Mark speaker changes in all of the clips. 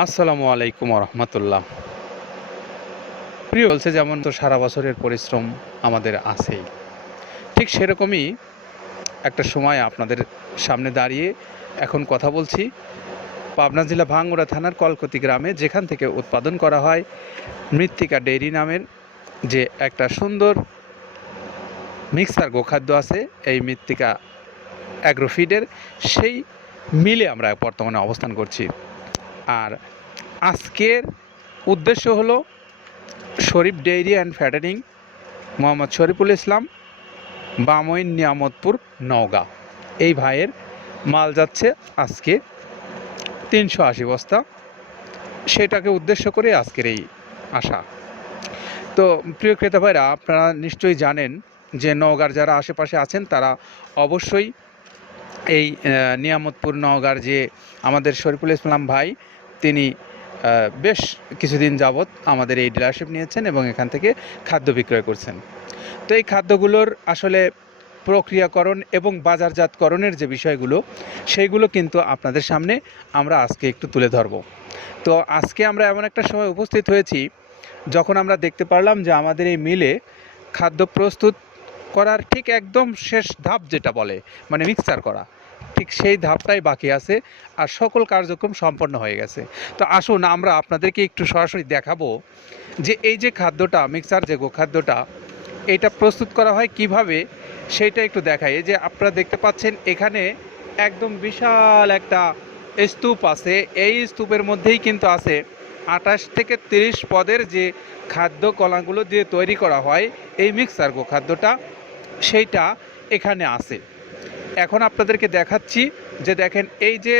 Speaker 1: আসসালামু আলাইকুম রহমতুল্লাহ প্রিয় বলছে যেমন তো সারা বছরের পরিশ্রম আমাদের আছেই। ঠিক সেরকমই একটা সময় আপনাদের সামনে দাঁড়িয়ে এখন কথা বলছি। পাবনা জেলা ভাঙ্গুড়া থানার কলকতি গ্রামে যেখান থেকে উৎপাদন করা হয় মৃত্তিকা ডেইরি নামের যে একটা সুন্দর মিক্সার গোখাদ্য আছে, এই মৃত্তিকা অ্যাগ্রোফিডের, সেই মিলে আমরা বর্তমানে অবস্থান করছি। আর আজকের উদ্দেশ্য হলো Sharif dairy and fattening Mohammad Shariful Islam, Bamoin Niamatpur, Naogaon. এই ভাইয়ের মাল যাচ্ছে আজকে তিনশো আশি বস্তা। সেটাকে উদ্দেশ্য করে আজকের এই আশা। তো প্রিয় ক্রেতা ভাইরা, আপনারা নিশ্চয়ই জানেন যে নওগাঁর যারা আশেপাশে আছেন, তারা অবশ্যই এই নিয়ামতপুর, নওগাঁর যে আমাদের শরীফুল ইসলাম ভাই তিনি বেশ কিছুদিন যাবৎ আমাদের এই ডিলারশিপ নিয়েছেন এবং এখান থেকে খাদ্য বিক্রয় করছেন। তো এই খাদ্যগুলোর আসলে প্রক্রিয়াকরণ এবং বাজারজাতকরণের যে বিষয়গুলো, সেইগুলো কিন্তু আপনাদের সামনে আমরা আজকে একটু তুলে ধরব। তো আজকে আমরা এমন একটা সময় উপস্থিত হয়েছি, যখন আমরা দেখতে পারলাম যে আমাদের এই মিলে খাদ্য প্রস্তুত করার ঠিক একদম শেষ ধাপ যেটা বলে মানে মিক্সার করা। ঠিক সেই ধাপটাই বাকি আছে আর সকল কার্যক্রম সম্পন্ন হয়ে গেছে। তো আসুন আমরা আপনাদেরকে একটু সরাসরি দেখাবো যে এই যে খাদ্যটা, মিক্সার যে গোখাদ্যটা, এটা প্রস্তুত করা হয় কীভাবে সেইটা একটু দেখাই। এই যে আপনারা দেখতে পাচ্ছেন এখানে একদম বিশাল একটা স্তূপ আছে। এই স্তূপের মধ্যেই কিন্তু আছে আঠাশ থেকে তিরিশ পদের যে খাদ্য কলাগুলো দিয়ে তৈরি করা হয় এই মিক্সার গোখাদ্যটা, সেইটা এখানে আছে। এখন আপনাদেরকে দেখাচ্ছি যে দেখেন, এই যে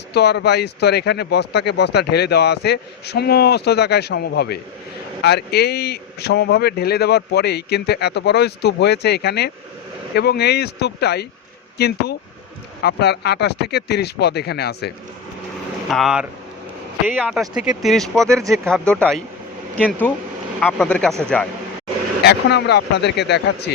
Speaker 1: স্তর বা স্তর, এখানে বস্তাকে বস্তা ঢেলে দেওয়া আছে, সমস্ত জায়গায় সমভাবে। আর এই সমভাবে ঢেলে দেওয়ার পরেই কিন্তু এত বড় স্তূপ হয়েছে এখানে, এবং এই স্তূপটাই কিন্তু আপনার আঠাশ থেকে তিরিশ পদ এখানে আছে। আর এই আঠাশ থেকে তিরিশ পদের যে খাদ্যটাই কিন্তু আপনাদের কাছে যায়। এখন আমরা আপনাদেরকে দেখাচ্ছি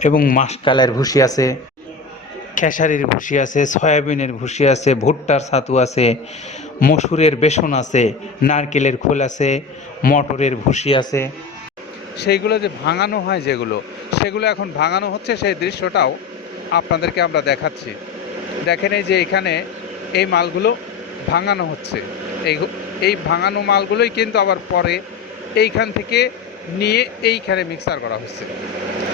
Speaker 1: এবং মাসকালের ভুসি আছে, খেসারির ভুসি আছে, সয়াবিনের ভুসি আছে, ভুট্টার ছাতু আছে, মসুরের বেসন আছে, নারকেলের খোল আছে, মটরের ভুসি আছে। সেইগুলো যে ভাঙানো হয় যেগুলো, সেগুলো এখন ভাঙানো হচ্ছে সেই দৃশ্যটাও আপনাদেরকে আমরা দেখাচ্ছি। দেখেন এই যে এখানে এই মালগুলো ভাঙানো হচ্ছে। এই এই ভাঙানো মালগুলোই কিন্তু আবার পরে এইখান থেকে নিয়ে এইখানে মিক্সার করা হচ্ছে।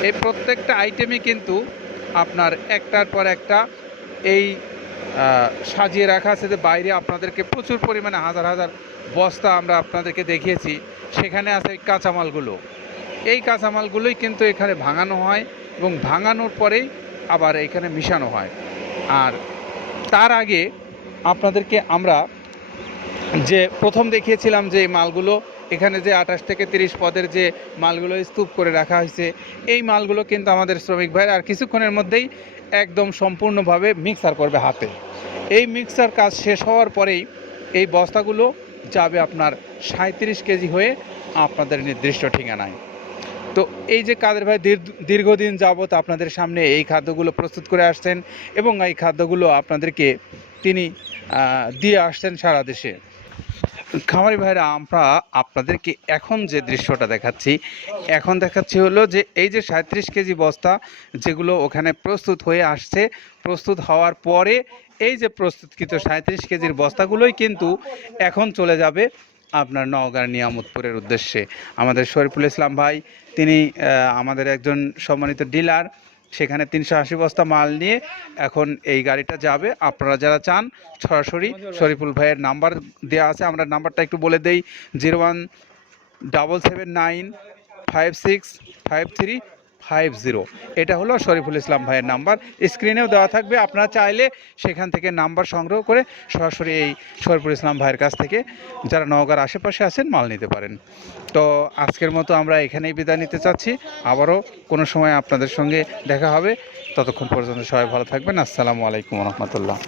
Speaker 1: এই প্রত্যেকটা আইটেমই কিন্তু আপনার একটার পর একটা এই সাজিয়ে রাখা আছে যে বাইরে আপনাদেরকে প্রচুর পরিমাণে হাজার হাজার বস্তা আমরা আপনাদেরকে দেখিয়েছি। সেখানে আছে এই কাঁচামালগুলো। এই কাঁচামালগুলোই কিন্তু এখানে ভাঙানো হয় এবং ভাঙানোর পরেই আবার এখানে মিশানো হয়। আর তার আগে আপনাদেরকে আমরা যে প্রথম দেখিয়েছিলাম যে মালগুলো এখানে যে আঠাশ থেকে তিরিশ পদের যে মালগুলো স্তূপ করে রাখা হয়েছে, এই মালগুলো কিন্তু আমাদের শ্রমিক ভাইরা আর কিছুক্ষণের মধ্যেই একদম সম্পূর্ণভাবে মিক্সার করবে হাতে। এই মিক্সার কাজ শেষ হওয়ার পরেই এই বস্তাগুলো যাবে আপনার সাঁত্রিশ কেজি হয়ে আপনাদের নির্দিষ্ট ঠিকানায়। তো এই যে কাদের ভাই দীর্ঘ- দীর্ঘদিন যাবত আপনাদের সামনে এই খাদ্যগুলো প্রস্তুত করে আসছেন এবং এই খাদ্যগুলো আপনাদেরকে তিনি দিয়ে আসছেন সারা দেশে। খামারি ভাইরা, আমরা আপনাদেরকে এখন যে দৃশ্যটা দেখাচ্ছি, এখন দেখাচ্ছি হলো যে এই যে সাঁত্রিশ কেজি বস্তা যেগুলো ওখানে প্রস্তুত হয়ে আসছে, প্রস্তুত হওয়ার পরে এই যে প্রস্তুতকৃত সাঁত্রিশ কেজির বস্তাগুলোই কিন্তু এখন চলে যাবে আপনার নওগাঁর নিয়ামতপুরের উদ্দেশ্যে। আমাদের শরীফুল ইসলাম ভাই, তিনি আমাদের একজন সম্মানিত ডিলার সেখানে তিনশো আশি বস্তা মাল নিয়ে এখন এই গাড়িটা যাবে। আপনারা যারা চান, সরাসরি শরীফুল ভাইয়ের নাম্বার দেওয়া আছে। আমরা নাম্বারটা একটু বলে দেই, zero one double seven nine five six five three five zero. এটা হলো শরীফুল ইসলাম ভাইয়ের নাম্বার। স্ক্রিনেও দেওয়া থাকবে। আপনারা চাইলে সেখান থেকে নাম্বার সংগ্রহ করে সরাসরি এই শরীফুল ইসলাম ভাইয়ের কাছ থেকে যারা নওগাঁর আশেপাশে আছেন মাল নিতে পারেন। তো আজকের মতো আমরা এখানেই বিদায় নিতে চাচ্ছি। আবারও কোনো সময় আপনাদের সঙ্গে দেখা হবে। ততক্ষণ পর্যন্ত সবাই ভালো থাকবেন। আসসালামু আলাইকুম রহমতুল্লাহ।